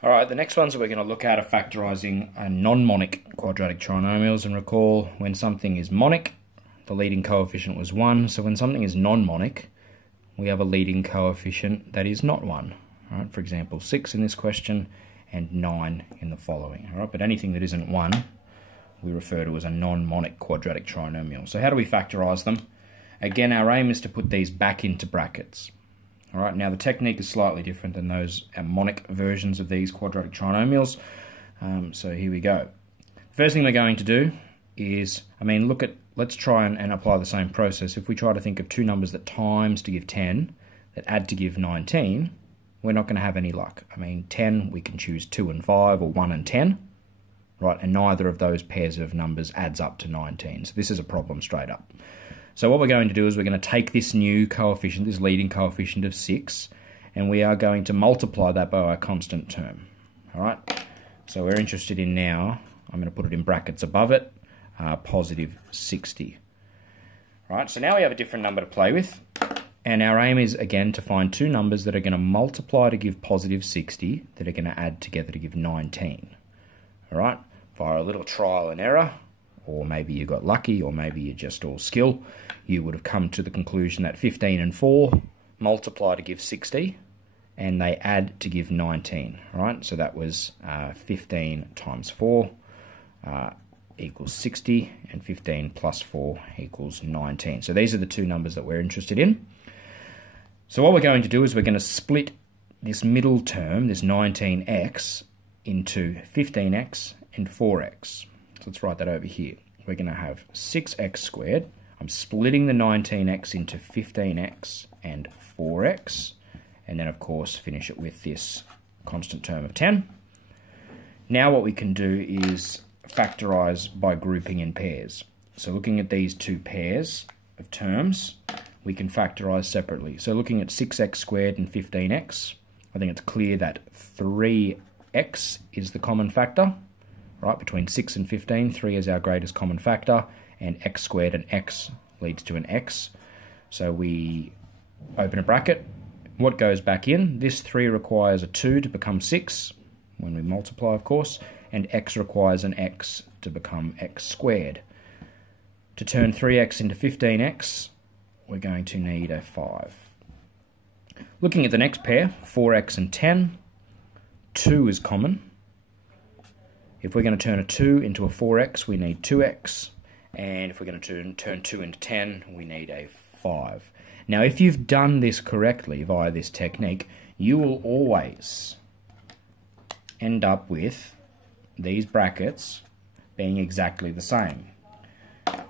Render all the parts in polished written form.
Alright, the next ones that we're going to look at are factorising non-monic quadratic trinomials. And recall, when something is monic, the leading coefficient was 1. So when something is non-monic, we have a leading coefficient that is not 1. Alright, for example, 6 in this question and 9 in the following. Alright, but anything that isn't 1, we refer to as a non-monic quadratic trinomial. So how do we factorise them? Again, our aim is to put these back into brackets. Alright, now the technique is slightly different than those monic versions of these quadratic trinomials. So here we go. First thing we're going to do is, let's try and apply the same process. If we try to think of two numbers that times to give 10, that add to give 19, we're not going to have any luck. 10, we can choose 2 and 5 or 1 and 10, right? And neither of those pairs of numbers adds up to 19. So this is a problem straight up. So what we're going to do is we're going to take this new coefficient, this leading coefficient of 6, and we are going to multiply that by a constant term. All right. So we're interested in now, I'm going to put it in brackets above it, positive 60. All right. So now we have a different number to play with, and our aim is again to find two numbers that are going to multiply to give positive 60, that are going to add together to give 19. All right. Via a little trial and error, or maybe you got lucky, or maybe you're just all skill, you would have come to the conclusion that 15 and 4 multiply to give 60, and they add to give 19, right? So that was 15 times 4 equals 60, and 15 plus 4 equals 19. So these are the two numbers that we're interested in. So what we're going to do is we're going to split this middle term, this 19x, into 15x and 4x. So let's write that over here. We're going to have 6x squared. I'm splitting the 19x into 15x and 4x. And then, of course, finish it with this constant term of 10. Now what we can do is factorise by grouping in pairs. So looking at these two pairs of terms, we can factorise separately. So looking at 6x squared and 15x, I think it's clear that 3x is the common factor. Right, between 6 and 15, 3 is our greatest common factor, and x squared and x leads to an x. So we open a bracket. What goes back in? This 3 requires a 2 to become 6, when we multiply, of course, and x requires an x to become x squared. To turn 3x into 15x, we're going to need a 5. Looking at the next pair, 4x and 10, 2 is common. If we're going to turn a 2 into a 4x, we need 2x. And if we're going to turn 2 into 10, we need a 5. Now, if you've done this correctly via this technique, you will always end up with these brackets being exactly the same.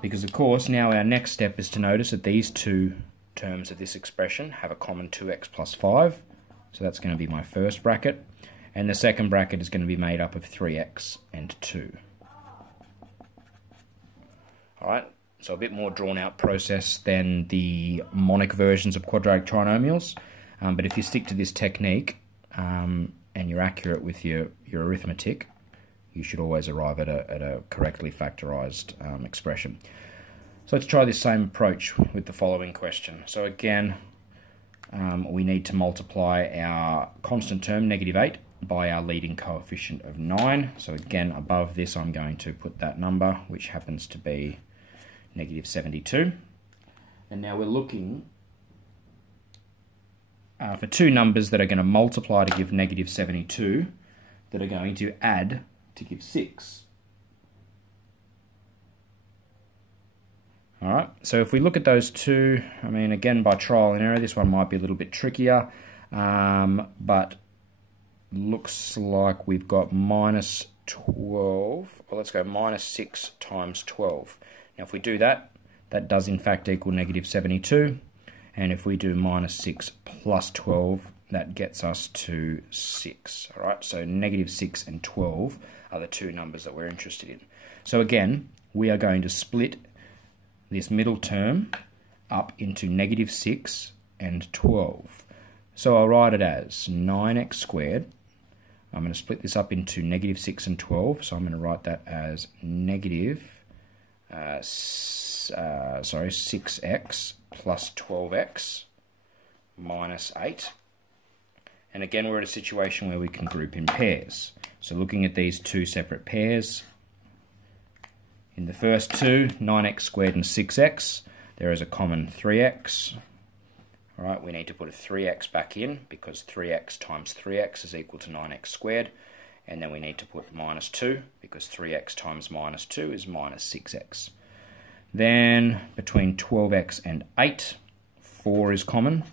Because, of course, now our next step is to notice that these two terms of this expression have a common 2x plus 5. So that's going to be my first bracket. And the second bracket is going to be made up of 3x and 2. Alright, so a bit more drawn out process than the monic versions of quadratic trinomials. But if you stick to this technique and you're accurate with your arithmetic, you should always arrive at a correctly factorised expression. So let's try this same approach with the following question. So again, we need to multiply our constant term, negative 8, by our leading coefficient of 9. So again, above this I'm going to put that number, which happens to be negative 72. And now we're looking for two numbers that are going to multiply to give negative 72, that are going to add to give 6. Alright, so if we look at those two, again, by trial and error, this one might be a little bit trickier, but looks like we've got minus 12, well, let's go minus 6 times 12. Now if we do that, that does in fact equal negative 72, and if we do minus 6 plus 12, that gets us to 6. Alright, so negative 6 and 12 are the two numbers that we're interested in. So again, we are going to split this middle term up into negative 6 and 12. So I'll write it as 9x squared. I'm going to split this up into negative 6 and 12, so I'm going to write that as negative 6x plus 12x minus 8. And again, we're at a situation where we can group in pairs. So looking at these two separate pairs, in the first two, 9x squared and 6x, there is a common 3x. All right, we need to put a 3x back in because 3x times 3x is equal to 9x squared. And then we need to put minus 2 because 3x times minus 2 is minus 6x. Then between 12x and 8, 4 is common.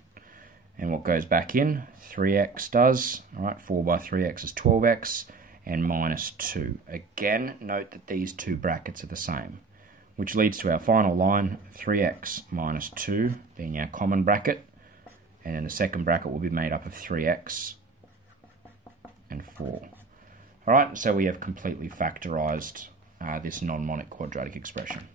And what goes back in? 3x does. All right, 4 by 3x is 12x and minus 2. Again, note that these two brackets are the same, which leads to our final line, 3x minus 2 being our common bracket. And then the second bracket will be made up of 3x and 4. All right, so we have completely factorized this non-monic quadratic expression.